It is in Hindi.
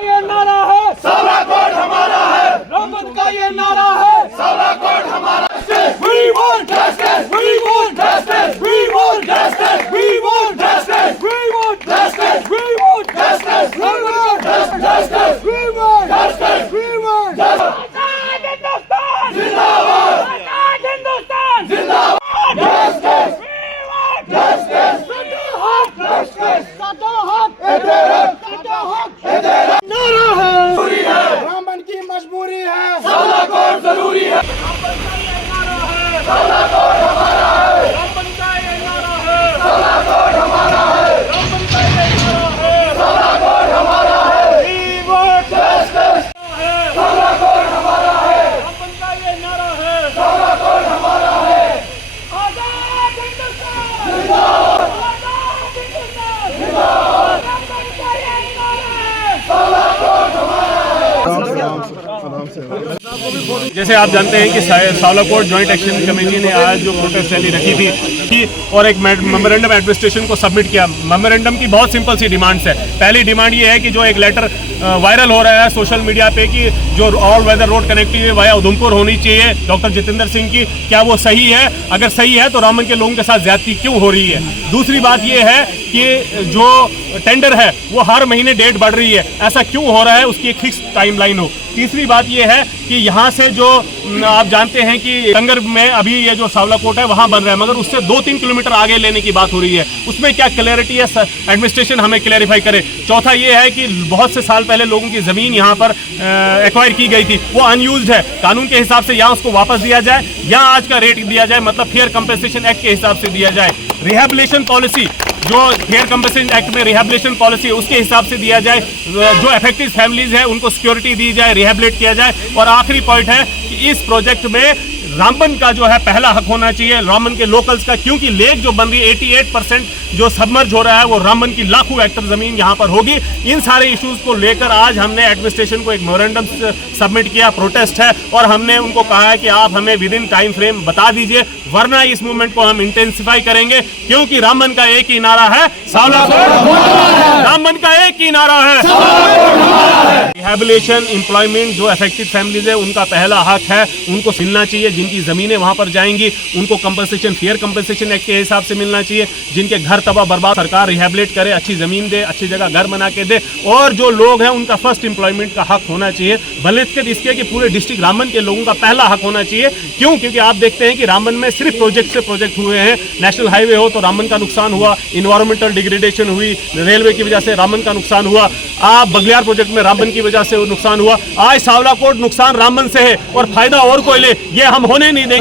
ये नारा है सावला कोट हमारा है, रामन का ये नारा है सावला कोट हमारा है। We want justice, we want justice, we want justice, we want justice, we want justice, we want justice, we want justice, we want justice, we want justice. आजाद हिंदुस्तान जिंदाबाद, आजाद हिंदुस्तान जिंदाबाद, justice, we want justice, सदा हक justice, सदा हक इधर सदा हक इधर नारा है जरूरी है, रामन की मजबूरी है सावला कोट जरूरी है, रामन का ये नारा है सावला कोट हमारा है, रामन का ये नारा है सावला कोट हमारा है, रामन का ये नारा है सावला कोट हमारा है, We want justice, है सावला कोट हमारा है, रामन का ये नारा है सावला कोट हमारा है। आजाद हिंदुस्तान आजाद हिंदुस्तान रामन का ये नारा है जैसे आप जानते हैं कि सावला कोट जॉइंट एक्शन कमेटी ने आज जो प्रोटेस्ट रैली रखी थी और एक मेमोरेंडम एडमिनिस्ट्रेशन को सबमिट किया। मेमोरेंडम की बहुत सिंपल सी डिमांड्स है। पहली डिमांड ये है कि जो एक लेटर वायरल हो रहा है सोशल मीडिया पे कि जो all weather road connectivity via Udhampur होनी चाहिए डॉक्टर जितेंद्र सिंह की, क्या वो सही है? अगर सही है तो रामन के लोगों के साथ ज्यादती क्यों हो रही है? दूसरी बात ये है कि जो टेंडर है वो हर महीने डेट बढ़ रही है, ऐसा क्यों हो रहा है? उसकी एक फिक्स टाइमलाइन हो। तीसरी बात ये है कि यहाँ से जो आप जानते हैं कि कंगर में अभी ये जो सावला कोट है वहाँ बन रहा है, मगर उससे 2-3 किलोमीटर आगे लेने की बात हो रही है। उसमें क्या क्लैरिटी है? एडमिनिस्ट्रेशन हमें क्लैरिफाई करे। चौथा ये है कि बहुत से साल पहले लोगों की ज़मीन यहाँ पर एक्वायर की गई थी, वो अनयूज्ड है। कानून के हिसाब से या उसको वापस दिया जाए या आज का रेट दिया जाए, मतलब फेयर कंपनसेशन एक्ट के हिसाब से दिया जाए। रिहैबिलिटेशन पॉलिसी जो फेयर कंपनसेशन एक्ट में रिहैबिलिटेशन पॉलिसी है उसके हिसाब से दिया जाए। जो अफेक्टेड फैमिलीज है उनको सिक्योरिटी दी जाए, रिहैबिलिटेट किया जाए। और आखिरी पॉइंट है कि इस प्रोजेक्ट में रामबन का जो है पहला हक होना चाहिए, रामबन के लोकल्स का, क्योंकि लेक जो बन रही है 88% जो सबमर्ज हो रहा है वो रामबन की लाखों हेक्टर जमीन यहाँ पर होगी। इन सारे इश्यूज को लेकर आज हमने एडमिनिस्ट्रेशन को एक मेमोरेंडम सबमिट किया, प्रोटेस्ट है, और हमने उनको कहा है कि आप हमें विद इन टाइम फ्रेम बता दीजिए, वरना इस मूवमेंट को हम इंटेंसिफाई करेंगे। क्योंकि रामबन का एक ही नारा है, सावला कोट। रामबन का एक ही नारा है, रिहैबिलिटेशन एम्प्लॉयमेंट। जो अफेक्टेड फैमिलीज है उनका पहला हक है, उनको मिलना चाहिए। जिनकी जमीनें वहां पर जाएंगी उनको कंपनसेशन फेयर कंपनसेशन एक्ट के हिसाब से मिलना चाहिए। जिनके घर तबाह बर्बाद, सरकार रिहैबिलिटेट करे, अच्छी जमीन दे, अच्छी जगह घर बना के दे। और जो लोग हैं उनका फर्स्ट एम्प्लॉयमेंट का हक होना चाहिए, भले इसके कि पूरे डिस्ट्रिक्ट रामबन के लोगों का पहला हक होना चाहिए। क्यों? क्योंकि आप देखते हैं कि रामबन में सिर्फ प्रोजेक्ट से प्रोजेक्ट हुए हैं। नेशनल हाईवे हो तो रामबन का नुकसान हुआ, इन्वायरमेंटल डिग्रेडेशन हुई, रेलवे की वजह से रामबन का नुकसान हुआ, आप बगलियार प्रोजेक्ट में रामबन की वजह से नुकसान हुआ। आज सावला कोट नुकसान रामबन से है और फायदा और कोई ले, ये हम होने नहीं देंगे।